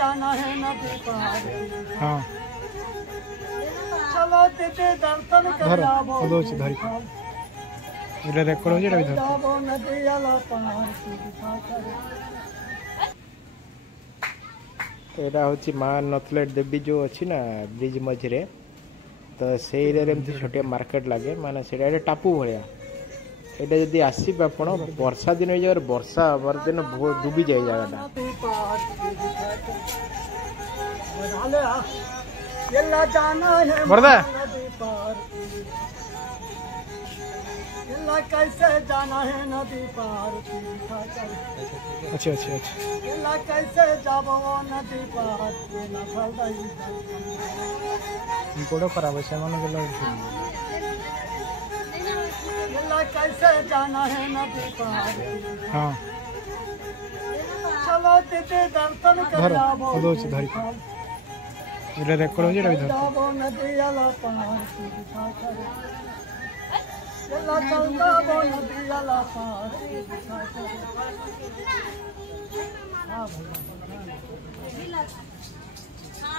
जाना है नदी पार। हाँ चलो दीदी दर्शन कर आवो। এটা রেকর্ড হচ্ছে এটা ভিতর जाबो नदी वाला पार सीधा कर। এটা হচ্ছে মা নথলেট দেবী जो अच्छी ना ब्रिज मझे तो से एरिया एमती छोटिया मार्केट लगे माने सेटा एटा टापू भलिया एटा जदी आसीबे आपण वर्षा दिन होई जागर वर्षा हबार दिन डूबी जाय जगहटा नदी पार सीधा कर। बधाले आ येला जाना है बरदा नदी पार। येला कैसे जाना है नदी पार सीधा कर। अच्छा अच्छा अच्छा येला कैसे जाबो नदी पार ये ना फलदाई। गोड़ खराब है सामान गेला येला कैसे जाना है नदी पार। हाँ चलो दीदी दर्शन कर आवो। এটা রেকর্ড হচ্ছে এটা ভিতর जाबो नदी वाला पार सीधा कर। येला चल जाबो नदी वाला पार सीधा कर। हाँ भैया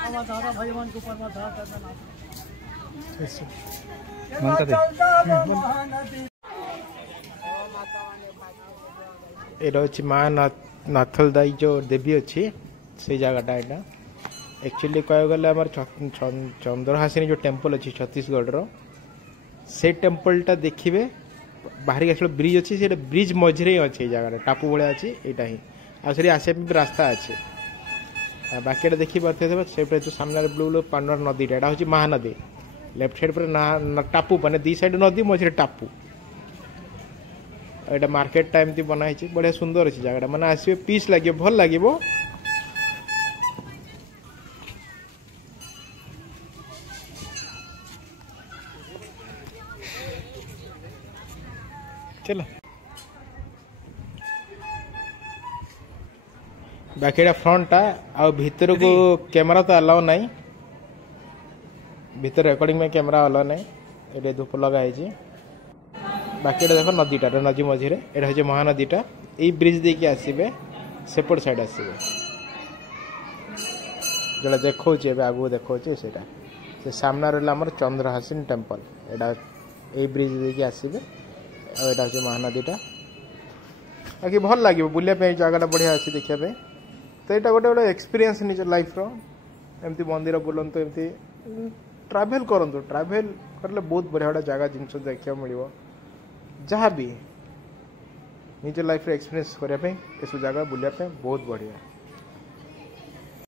आवाज आ रहा भाई वन के ऊपर मत हाथ करना। येला चल जाबो महानदी। এটা হচ্ছে মা নাথলদাই जो देवी अच्छी से जगहटा এটা एक्चुअली कह गले आम चंद्रहासिनी जो टेम्पल अच्छी छत्तीसगढ़ से टेम्पलटा देखिए बाहर आस ब्रिज अच्छी से ब्रिज मझे अच्छे जगह टापू भाया अच्छी यहाँ ही आसे आसा भी रास्ता अच्छे बाकी देखी पार्थे से जो सामने ब्लू ब्लू पांडर नदीटा यहाँ हूँ महानदी लेफ्ट साइड पर टापू मैंने दी साइड नदी मझे टापू एटा मार्केट टाइम बनाई बढ़िया सुंदर अच्छी जगह मैंने आसवे पीस लगे भल लगे। चलो बाकी फ्रंटा आ भीतर को कैमरा तो अलाउ नहीं भीतर रिकॉर्डिंग में कैमरा अलाउ नहीं ये धूप लगाई बाकी देख नदीटा नदी मझे यहाँ हूँ महानदीटा ये ब्रिज देके आसबे सेपट साइड आसबे जो देखा आगू देखा से सामने रहा आम चंद्रहासिनी टेम्पल यहाँ ये ब्रिज देके आसबे यहाँ हूँ महानदीटा बाकी भल लगे बुलाप जगह बढ़िया अच्छी देखा तो यहाँ गोटे गोटे एक्सपीरियंस निज लाइफ एमती मंदिर बुलंतु एमती ट्रैवल करंतु ट्रैवल करले बहुत बढ़िया बढ़िया जगह जिनस देखा मिले जहाँ भी निज लाइफ एक्सपीरियंस करने ये सब जगह बुलाप बहुत बढ़िया।